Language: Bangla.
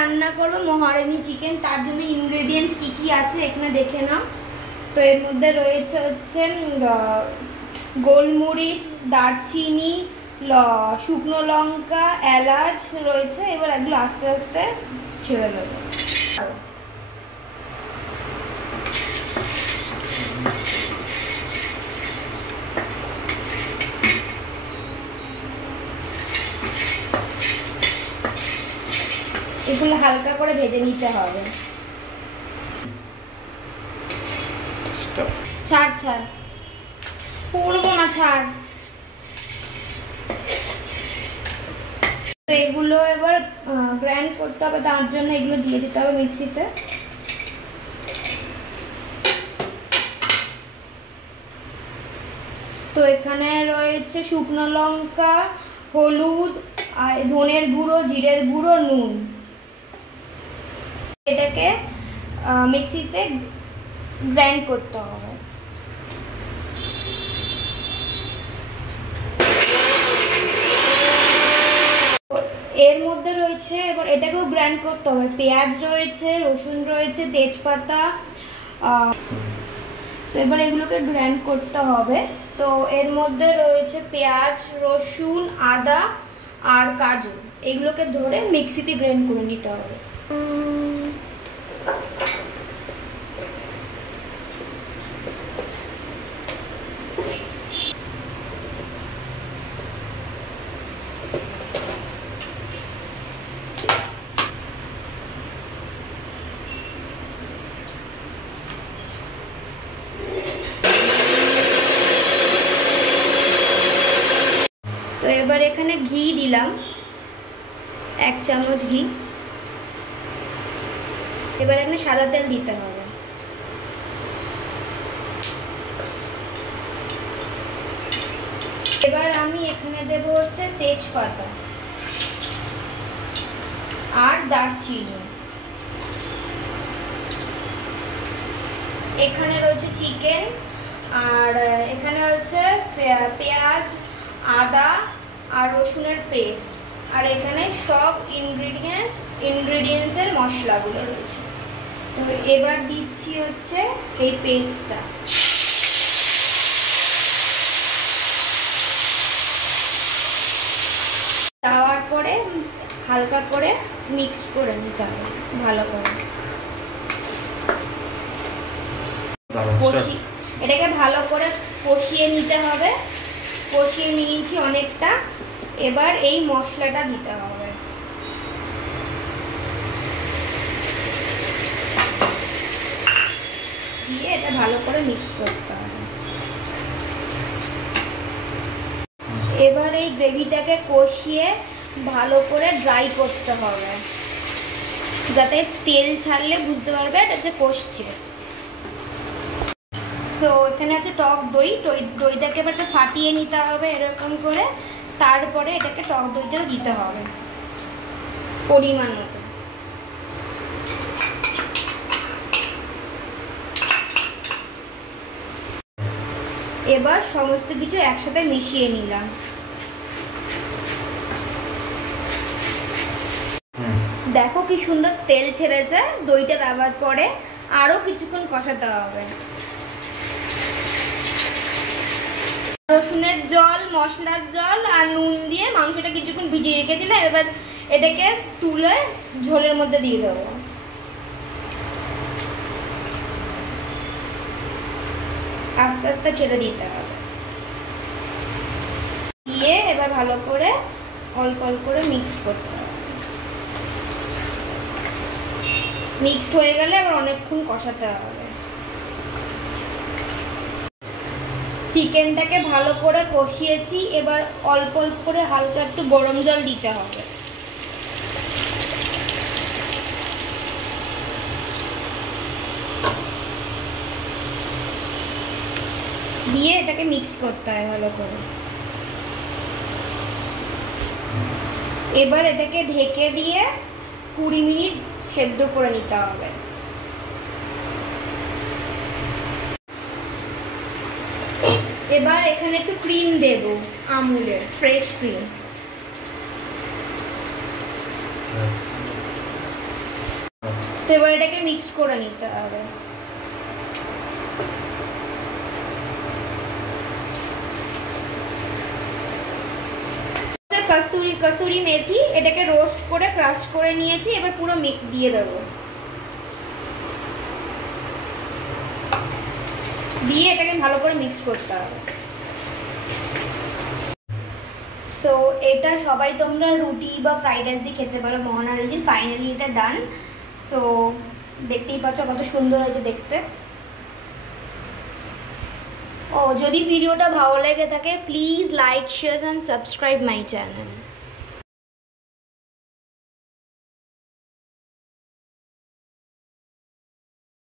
রান্না করব মহারানী চিকেন, তার জন্য ইনগ্রেডিয়েন্টস কি কি আছে এখানে দেখে নাও। তো এর মধ্যে রয়েছে হচ্ছে গোলমরিচ, দারচিনি, শুকনো লঙ্কা, এলাচ রয়েছে। এবার এগুলো আস্তে আস্তে ছেড়ে দেবো। এগুলো হালকা করে ভেজে নিতে হবে। ছাড় ছাড়, পড়বো না, ছাড়। তো এগুলো এবার গ্রাইন্ড করতে হবে, তার জন্য এগুলো দিয়ে দিতে হবে মিক্সিতে। তো এখানে রয়েছে শুকনো লঙ্কা, হলুদ, আর ধনের গুঁড়ো, জিরের গুঁড়ো, নুন। এটাকে মিক্সিতে গ্রাইন্ড করতে হবে। এর মধ্যে রয়েছে, এবার এটাকেও গ্রাইন্ড করতে হবে, পেঁয়াজ রয়েছে, রসুন রয়েছে, তেজপাতা। তো এবার এগুলোকে গ্রাইন্ড করতে হবে। তো এর মধ্যে রয়েছে পেঁয়াজ, রসুন, আদা আর কাজু। এগুলোকে ধরে মিক্সিতে গ্রাইন্ড করে নিতে হবে। তো এবার এখানে ঘি দিলাম, 1 চামচ ঘি। এবার এখানে সাদা তেল দিতে হবে। এবার আমি এখানে দেব হচ্ছে তেজপাতা আর দারচিনি। এখানে রয়েছে চিকেন, আর এখানে হচ্ছে পেঁয়াজ, আদা আর রসুনের পেস্ট, আর এখানে সব ইনগ্রেডিয়েন্টসের মশলাগুলো রয়েছে। তো এবার দিচ্ছি হচ্ছে এই পেস্টটা। দেওয়ার পরে হালকা করে মিক্স করে নিতে হবে ভালো করে। এটাকে ভালো করে কষিয়ে নিতে হবে। কষিয়ে নিয়েছি অনেকটা। এবার এই মশলাটা দিতে হবে। দিয়ে এটা ভালো করে মিক্স করতে হবে। এবার এই গ্রেভিটাকে কষিয়ে ভালো করে ড্রাই করতে হবে, যাতে তেল ছাড়লে বুঝতে পারবে এটাতে কষছে। সো এখানে আছে টক দই। দইটাকে এবার ফাটিয়ে নিতে হবে এরকম করে। তারপরে এটাকে টক দইটা দিতে হবে পরিমাণ মতো। এবার সমস্ত কিছু একসাথে মিশিয়ে নিলাম। দেখো কি সুন্দর তেল ছেড়েছে দইটা দেওয়ার পরে। আরো কিছুক্ষণ কষাতে হবে। রসুনের জল, মশলার জল আর নুন দিয়ে মাংসটা কিছুক্ষণ ভিজিয়ে রেখেছিলে। এবার এটাকে তুলে ঝোলের মধ্যে দিয়ে দেবো। আস্তে আস্তে ছেড়ে দিতে হবে। দিয়ে এবার ভালো করে অল্প অল্প করে মিক্স করতে হবে। মিক্সড হয়ে গেলে আবার অনেকক্ষণ কষাতে হবে। চিকেনটাকে ভালো করে কষিয়েছি। এবার অল্প অল্প করে হালকা একটু গরম জল দিতে হবে। দিয়ে এটাকে মিক্সড করতে হয় ভালো করে। এবার এটাকে ঢেকে দিয়ে 20 মিনিট সেদ্ধ করে নিতে হবে। এবার এখানে একটু ক্রিম দেব, আমুলের ফ্রেশ ক্রিম। তো এবার এটাকে মিক্স করে নিতে হবে। কসুরি মেথি এটাকে রোস্ট করে ক্রাশ করে নিয়েছি, এবার পুরো দিয়ে দেবো, দিয়ে এটাকে ভালো করে মিক্স করতে হবে। সো এটা সবাই তোমরা রুটি বা ফ্রাইড রাইস দিয়ে খেতে পারো মোহনা রেজিন। ফাইনালি এটা ডান। সো দেখতেই পাচ্ছ কত সুন্দর হয়েছে দেখতে। ও যদি ভিডিওটা ভালো লেগে থাকে please like share and subscribe my channel.